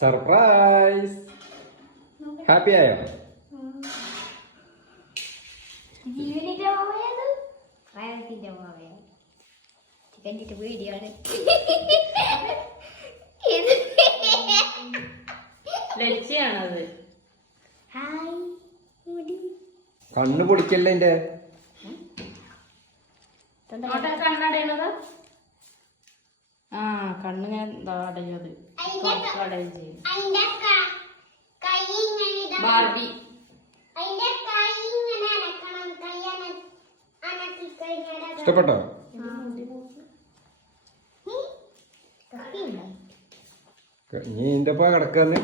Surprise. Happy ആയോ? ലക്ഷ്യാണത്. കണ്ണ് പൊളിക്കല്ലേ എന്റെ. കണ്ണടയണത്. ആ കണ്ണ് ഞാൻ അടയത് ചെയ്യും. ബാർബി ഇഷ്ടപ്പെട്ടോ? നീ എന്റെ ഒപ്പം കിടക്കാന്ന്.